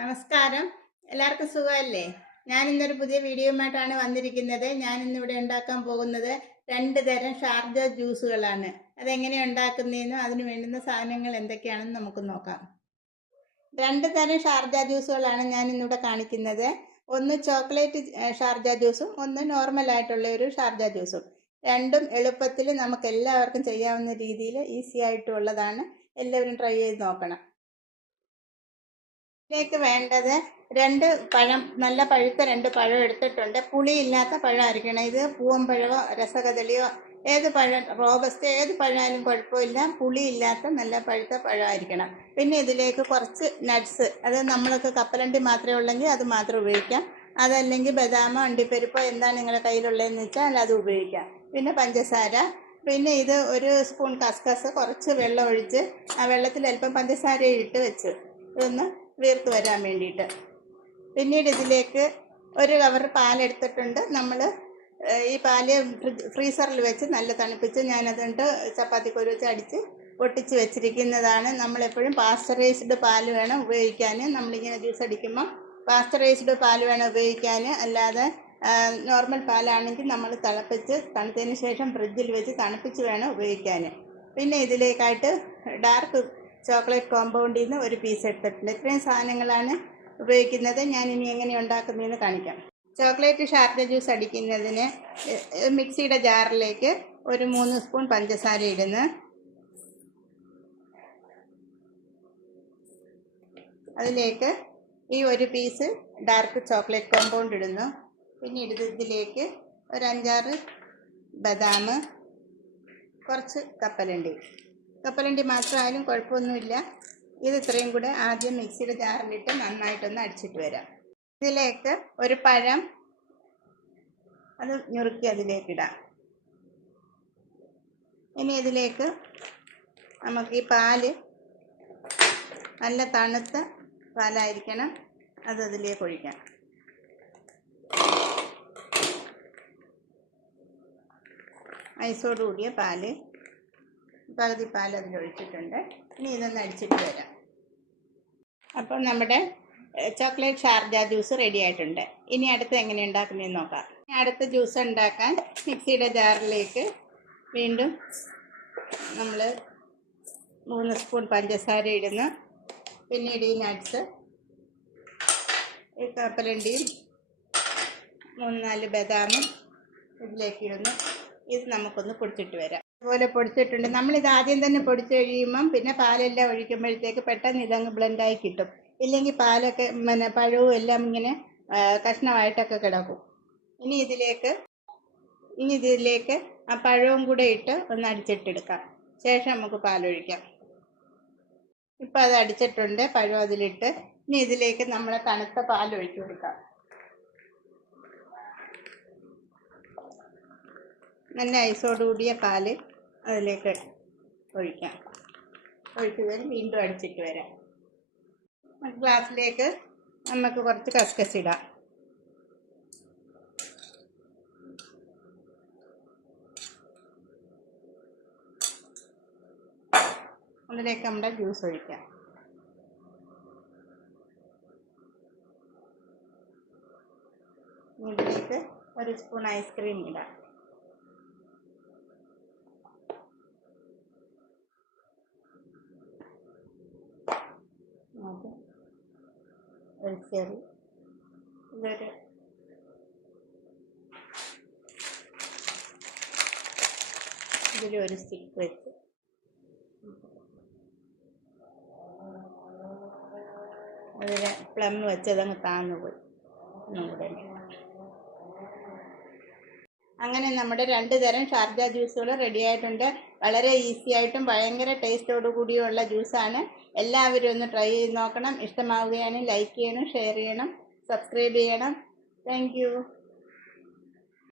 നമസ്കാരം. എല്ലാവർക്കും സുഖമല്ലേ? ഞാൻ ഇന്നൊരു പുതിയ വീഡിയോയുമായിട്ടാണ് വന്നിരിക്കുന്നത്. ഞാൻ ഇന്നിവിടെ ഉണ്ടാക്കാൻ പോകുന്നത് 2 തരം ഷാർജ ജ്യൂസുകളാണ്. അതെങ്ങനെയാണ് ഉണ്ടാക്കുന്നതെന്നും അതിന് വേണ്ടുന്ന സാധനങ്ങൾ എന്തൊക്കെയാണെന്ന് നമുക്ക് നോക്കാം. 2 തരം ഷാർജ ജ്യൂസുകളാണ് ഞാൻ ഇന്നിവിടെ കാണിക്കുന്നത്. ഒന്ന് ചോക്ലേറ്റ് ഷാർജ ജ്യൂസും ഒന്ന് നോർമൽ ആയിട്ടുള്ള ഒരു ഷാർജ ജ്യൂസും. രണ്ടും എളുപ്പത്തിൽ നമുക്ക് എല്ലാവർക്കും ചെയ്യാവുന്ന രീതിയിൽ ഈസി ആയിട്ടുള്ളതാണ്. എല്ലാവരും ട്രൈ ചെയ്ത് നോക്കണം. ഇതിലേക്ക് വേണ്ടത് 2 പഴം, നല്ല പഴുത്ത 2 പഴം എടുത്തിട്ടുണ്ട്. പുളിയില്ലാത്ത പഴമായിരിക്കണം. ഇത് പൂവമ്പഴമോ രസകദളിയോ ഏത് പഴം, റോബസ്റ്റ് ഏത് പഴമായാലും കുഴപ്പമില്ല. പുളിയില്ലാത്ത നല്ല പഴുത്ത പഴമായിരിക്കണം. പിന്നെ ഇതിലേക്ക് കുറച്ച് നട്ട്സ്, അത് നമ്മൾക്ക് കപ്പലണ്ടി മാത്രമേ ഉള്ളെങ്കിൽ അത് മാത്രം ഉപയോഗിക്കാം. അതല്ലെങ്കിൽ ബദാമോ അണ്ടിപ്പരിപ്പോ എന്താണ് നിങ്ങളുടെ കയ്യിലുള്ളതെന്ന് വെച്ചാൽ അത് ഉപയോഗിക്കാം. പിന്നെ പഞ്ചസാര, പിന്നെ ഇത് 1 സ്പൂൺ കസ്കസ്, കുറച്ച് വെള്ളം ഒഴിച്ച് ആ വെള്ളത്തിൽ അല്പം പഞ്ചസാര ഇട്ട് വെച്ച് ഇതൊന്ന് വീർത്ത് വരാൻ വേണ്ടിയിട്ട്. പിന്നീട് ഇതിലേക്ക് 1 കവർ പാലെടുത്തിട്ടുണ്ട്. നമ്മൾ ഈ പാല് ഫ്രീസറിൽ വെച്ച് നല്ല തണുപ്പിച്ച് ഞാനതുകൊണ്ട് ചപ്പാത്തിക്കൊരു വെച്ച് അടിച്ച് പൊട്ടിച്ച് വെച്ചിരിക്കുന്നതാണ്. നമ്മളെപ്പോഴും പാസ്ചറൈസ്ഡ് പാല് വേണം ഉപയോഗിക്കാൻ. നമ്മളിങ്ങനെ ജ്യൂസ് അടിക്കുമ്പോൾ പാസ്ചറൈസ്ഡ് പാല് വേണം ഉപയോഗിക്കാൻ. അല്ലാതെ നോർമൽ പാലാണെങ്കിൽ നമ്മൾ തിളപ്പിച്ച് തണുത്തതിന് ശേഷം ഫ്രിഡ്ജിൽ വെച്ച് തണുപ്പിച്ച് വേണം ഉപയോഗിക്കാൻ. പിന്നെ ഇതിലേക്കായിട്ട് ഡാർക്ക് ചോക്ലേറ്റ് കോമ്പൗണ്ടിൽ നിന്ന് 1 പീസ് എടുത്തിട്ടുണ്ട്. ഇത്രയും സാധനങ്ങളാണ് ഉപയോഗിക്കുന്നത്. ഞാനിനി എങ്ങനെ ഉണ്ടാക്കുന്നതെന്ന് കാണിക്കാം. ചോക്ലേറ്റ് ഷാർജ ജ്യൂസ് അടിക്കുന്നതിന് മിക്സിയുടെ ജാറിലേക്ക് 3 സ്പൂൺ പഞ്ചസാര ഇടുന്നു. അതിലേക്ക് ഈ 1 പീസ് ഡാർക്ക് ചോക്ലേറ്റ് കോമ്പൗണ്ട് ഇടുന്നു. പിന്നീട് ഇതിലേക്ക് 5-6 ബദാം, കുറച്ച് കപ്പലണ്ടി മാത്രമായാലും കുഴപ്പമൊന്നുമില്ല. ഇത് ഇത്രയും കൂടെ ആദ്യം മിക്സിയുടെ ജാറിലിട്ട് നന്നായിട്ടൊന്ന് അടിച്ചിട്ട് വരാം. ഇതിലേക്ക് 1 പഴം, അത് ഞുറുക്കി അതിലേക്കിടാം. ഇനി ഇതിലേക്ക് നമുക്ക് ഈ പാല് നല്ല തണുത്ത പാലായിരിക്കണം, അത് അതിലേക്ക് ഒഴിക്കാം. ഐസോട് കൂടിയ പാല്, പകുതി പാൽ അതിലൊഴിച്ചിട്ടുണ്ട്. ഇനി ഇതൊന്ന് അടിച്ചിട്ട് വരാം. അപ്പോൾ നമ്മുടെ ചോക്ലേറ്റ് ഷാർജ ജ്യൂസ് റെഡി ആയിട്ടുണ്ട്. ഇനി അടുത്ത് എങ്ങനെ ഉണ്ടാക്കുന്നതെന്ന് നോക്കാം. അടുത്ത ജ്യൂസ് ഉണ്ടാക്കാൻ മിക്സിയുടെ ജാറിലേക്ക് വീണ്ടും നമ്മൾ 3 സ്പൂൺ പഞ്ചസാര ഇടുന്നു. പിന്നീട് ഈ നട്ട്സ്, ഈ കപ്പലണ്ടിയും 3-4 ബദാമും ഇതിലേക്ക് ഇടുന്നു. ഇത് നമുക്കൊന്ന് പൊടിച്ചിട്ട് വരാം. അതുപോലെ പൊടിച്ചിട്ടുണ്ട്. നമ്മളിത് ആദ്യം തന്നെ പൊടിച്ച് കഴിയുമ്പം പിന്നെ പാലെല്ലാം ഒഴിക്കുമ്പോഴത്തേക്ക് പെട്ടെന്ന് ഇതങ്ങ് ബ്ലെൻഡായി കിട്ടും. ഇല്ലെങ്കിൽ പാലൊക്കെ പഴവും എല്ലാം ഇങ്ങനെ കഷ്ണമായിട്ടൊക്കെ കിടക്കും. ഇനി ഇതിലേക്ക് ആ പഴവും കൂടെ ഇട്ട് ഒന്ന് അടിച്ചിട്ടെടുക്കാം. ശേഷം നമുക്ക് പാലൊഴിക്കാം. ഇപ്പം അത് അടിച്ചിട്ടുണ്ട്, പഴം അതിലിട്ട്. ഇനി ഇതിലേക്ക് നമ്മൾ തണുത്ത പാലൊഴിച്ചു കൊടുക്കാം. നല്ല ഐസോടുകൂടിയ പാല് അതിലേക്ക് ഒഴിക്കാം. ഒഴിച്ച് വരും വീണ്ടും അടിച്ചിട്ട് വരാം. ഗ്ലാസ്സിലേക്ക് നമുക്ക് കുറച്ച് കസ്കസ് ഇടാം. അതിലേക്ക് നമ്മുടെ ജ്യൂസ് ഒഴിക്കാം. ഇതിലേക്ക് 1 സ്പൂൺ ഐസ്ക്രീം ഇടാം. ഒരു ചെറി, ഇതിലൊരു സ്റ്റിക്ക് വെച്ച് അതിൽ പ്ലം വെച്ചതങ്ങ് താന്നു പോയി. അങ്ങനെ നമ്മുടെ 2 തരം ഷാർജ ജ്യൂസുകൾ റെഡി ആയിട്ടുണ്ട്. വളരെ ഈസി ആയിട്ടും ഭയങ്കര ടേസ്റ്റോടു കൂടിയുള്ള ജ്യൂസാണ്. എല്ലാവരും ഒന്ന് ട്രൈ ചെയ്ത് നോക്കണം. ഇഷ്ടമാവുകയാണെങ്കിൽ ലൈക്ക് ചെയ്യണം, ഷെയർ ചെയ്യണം, സബ്സ്ക്രൈബ് ചെയ്യണം. Thank you.